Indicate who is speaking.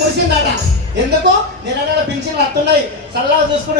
Speaker 1: paper వచ్చింది ఎల్లవతల్లి మూసిందట ఎందుకు నిన్న పింఛన్లు వస్తున్నాయి సల్లా చూసుకుంటే